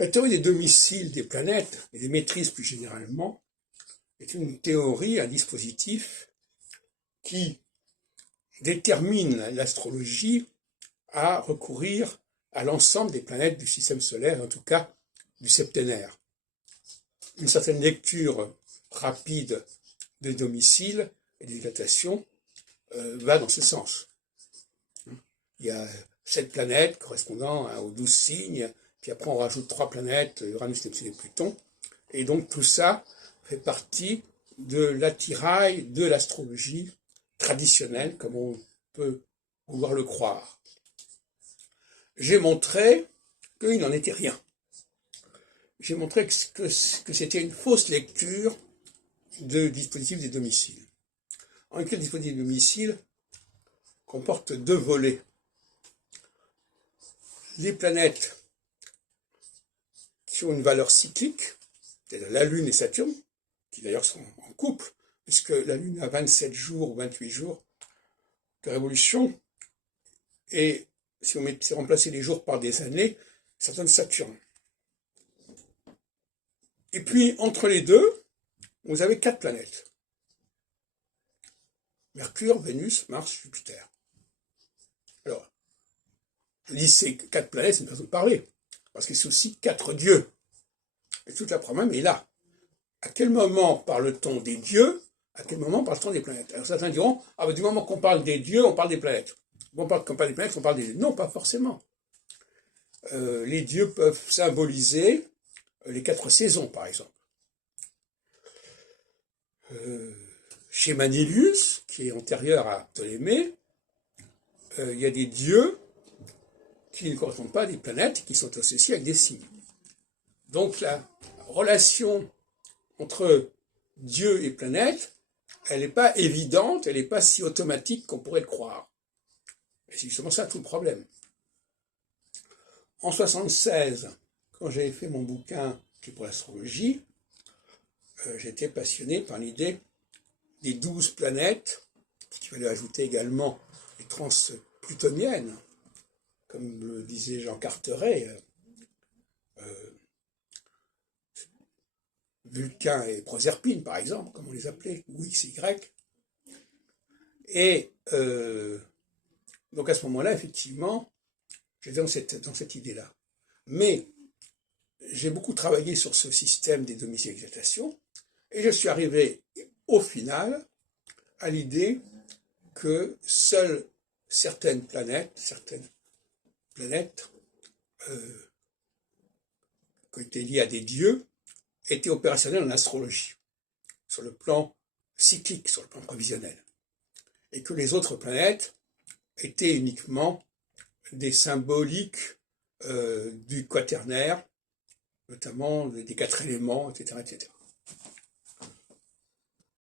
La théorie des domiciles des planètes, et des maîtrises plus généralement, est une théorie, un dispositif qui détermine l'astrologie à recourir à l'ensemble des planètes du système solaire, en tout cas du septénaire. Une certaine lecture rapide des domiciles et des datations va dans ce sens. Il y a 7 planètes correspondant aux 12 signes, puis après on rajoute 3 planètes, Uranus, Neptune et Pluton, et donc tout ça fait partie de l'attirail de l'astrologie traditionnelle, comme on peut vouloir le croire. J'ai montré qu'il n'en était rien. J'ai montré que c'était une fausse lecture de dispositif des domiciles. En lequel le dispositif des domiciles comporte 2 volets. Les planètes qui ont une valeur cyclique, c'est-à-dire la Lune et Saturne, qui d'ailleurs sont en couple, puisque la Lune a 27 jours ou 28 jours de révolution, et si on remplaçait les jours par des années, ça donne Saturne. Et puis, entre les deux, vous avez 4 planètes. Mercure, Vénus, Mars, Jupiter. Alors, je dis ces 4 planètes, c'est une façon de parler, parce que c'est aussi 4 dieux. Et toute la problème est là. À quel moment parle-t-on des dieux? À quel moment parle-t-on des planètes? Alors certains diront, ah ben du moment qu'on parle des dieux, on parle des planètes. Quand on parle des planètes, on parle des dieux. Non, pas forcément. Les dieux peuvent symboliser les 4 saisons, par exemple. Chez Manilius, qui est antérieur à Ptolémée, il y a des dieux qui ne correspondent pas à des planètes, qui sont associés avec des signes. Donc la relation entre Dieu et planète, elle n'est pas évidente, elle n'est pas si automatique qu'on pourrait le croire. Et c'est justement ça tout le problème. En 1976, quand j'avais fait mon bouquin qui est pour l'astrologie, j'étais passionné par l'idée des 12 planètes, qu'il fallait ajouter également les transplutoniennes, comme le disait Jean Carteret, Vulcain et Proserpine, par exemple, comme on les appelait, ou X et Y. Et donc à ce moment-là, effectivement, j'étais dans cette idée-là. Mais j'ai beaucoup travaillé sur ce système des domiciles d'exaltation, et je suis arrivé au final à l'idée que seules certaines planètes qui étaient liées à des dieux, étaient opérationnelles en astrologie, sur le plan cyclique, sur le plan prévisionnel. Et que les autres planètes étaient uniquement des symboliques du quaternaire, notamment des 4 éléments, etc., etc.